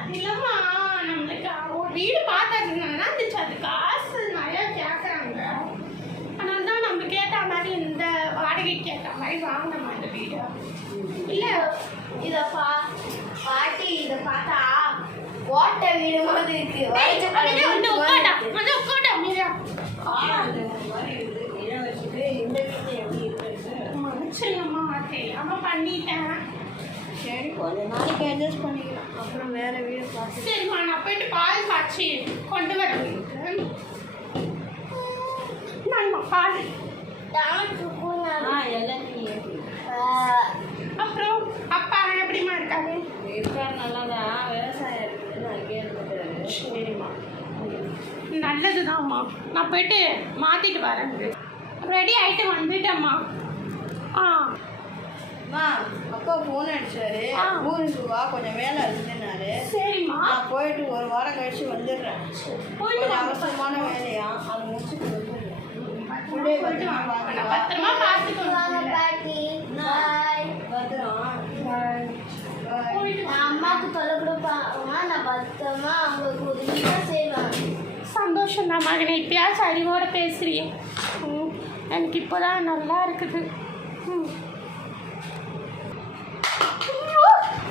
அது இல்லம்மா, நம்மளுக்கு ஒரு வீடு பார்த்தாச்சுன்னா இருந்துச்சு, அது காசு நிறையா கேட்குறாங்க. அதனால தான் நம்மளுக்கு ஏற்ற மாதிரி இந்த வாடகைக்கு ஏற்ற மாதிரி வாங்கினோம்மா இந்த வீடு. இல்லை இதை பாட்டி இதை பார்த்தா ஓட்ட வீடு மாதிரி இருக்கு. மனுஷங்கம்மா தெரியாமல் பண்ணிட்டேன். சரி, கொஞ்ச நாளைக்கு அட்ஜஸ்ட் பண்ணிக்கலாம், அப்புறம் வேற வீடு பார்த்து. சரிம்மா, நான் போயிட்டு பால் காய்ச்சி கொண்டு வரேன். நான்மா பால் அப்புறம் அப்பா எப்படிமா இருக்காரு? இருக்காரு, நல்லாதான். விவசாயம் இருக்குதுன்னு அங்கேயே இருந்துட்டாரு. சரிம்மா, நல்லதுதான்மா. நான் போயிட்டு மாற்றிட்டு வரேன். ரெடி ஆகிட்டு வந்துட்டேம்மா. அம்மா, அப்பா ஃபோன் அடிச்சாரு, ஊருக்கு வா, கொஞ்சம் வேலை இருக்குதுன்னாரு. சரிம்மா, நான் போயிட்டு ஒரு வாரம் கழிச்சு வந்துடுறேன். போயிட்டு அவசரமான வேலையா, அதை முடிச்சுட்டு வந்துடுறேன். பத்திரமா பார்த்துக்கோங்க. அம்மாவுக்கு தொலை கொடுப்பாங்க, நான் பத்திரமா அவங்களுக்கு உதவியாக செய்வேன். சந்தோஷம் தான் மகனே, இப்பயாச்சும் அறிவோடு பேசுறியே. எனக்கு இப்போதான் நல்லா இருக்குது.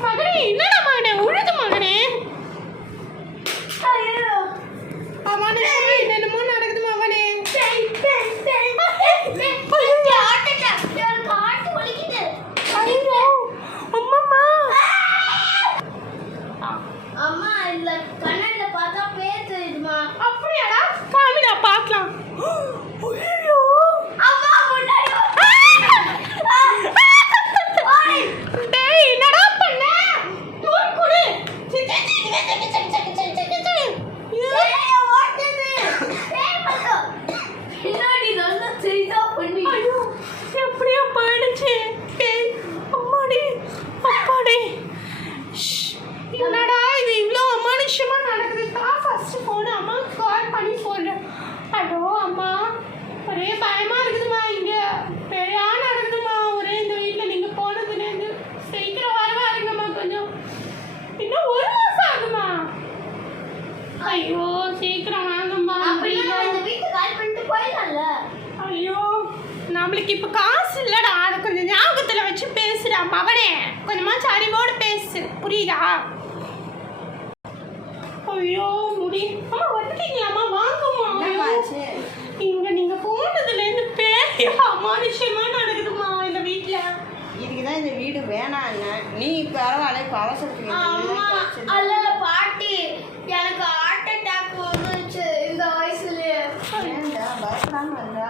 மகனே, என்னடா மகனே உழுது மகனே? என்னமோ நடக்குது மகனே. அம்மா, இல்ல கண்ணாடியில பார்த்தா பேர் தெரியுதுமா. அப்படியாடா? காமிடா பார்க்கலாம். எப்படியோ போயிடுச்சு. அம்மாடி அப்பாடி, என்னடா இது இவ்வளோ அமானுஷமா நடக்குது? தான் ஃபர்ஸ்ட் ஃபோனு அம்மாவுக்கு கால் பண்ணி சொல்கிறேன். ஹலோ அம்மா, ஒரே பயமாக இருக்குதுமா, இங்கே பெரியா நடக்குதுமா ஒரே இந்த வீட்டில். நீங்கள் போனதுலேருந்து சீக்கிரம் வரவாருங்கம்மா, கொஞ்சம் இன்னும் ஒரு மாதம் ஆகுமா? ஐயோ சீக்கிரம் வாங்கம்மா. வீட்டுக்கு கால் பண்ணிட்டு போயிடலாம்ல. ஐயோ, நம்மளுக்கு இப்போ காசு இல்லைடா, அதை கொஞ்சம் ஞாபகத்தில் வச்சு பேசுடா மகனே. கொஞ்சமாச்சும் அறிவோடு பேசு, புரியுதா? ஐயோ முடி. அம்மா வந்துட்டீங்களாம்மா? வாங்கம்மா. இங்கே நீங்கள் போனதுலேருந்து பேச அமானுஷமா நடக்குதுமா இந்த வீட்டில். இதுக்கு தான் இந்த வீடு வேணாம். நீ பரவாயில்ல, இப்போ அவசரத்துக்கு. அல்ல பாட்டி, எனக்கு ஹார்ட் அட்டாக் வந்துச்சு இந்த வயசுலயே. பயப்படாம இருந்தா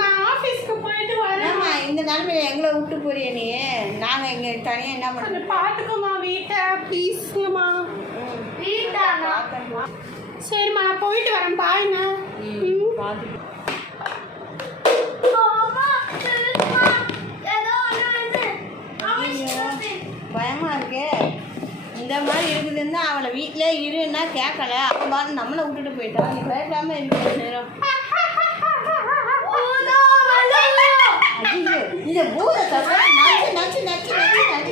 நான் ஆஃபீஸ்க்கு போயிட்டு வரேன். இந்த நிலைமையில எங்களை விட்டு போறிய நீ? நாங்கள் இங்கே தனியாக என்ன பண்ணுறோம்? பார்த்துக்கோமா வீட்டை ப்ளீஸ்ங்கம்மா. வீட்டா? சரிம்மா, நான் போயிட்டு வரேன், பாருங்க. பார்த்துக்கோ. பயமா இருக்கே. இந்த மாதிரி இருக்குதுன்னா அவளை வீட்டிலே இருன்னா கேட்கல, அப்போ பாரு நம்மளை விட்டுட்டு போயிட்டா. நீ பயப்படாம இருக்கிற நேரம் இந்த பூத நச்சு நச்சு நச்சு நச்சு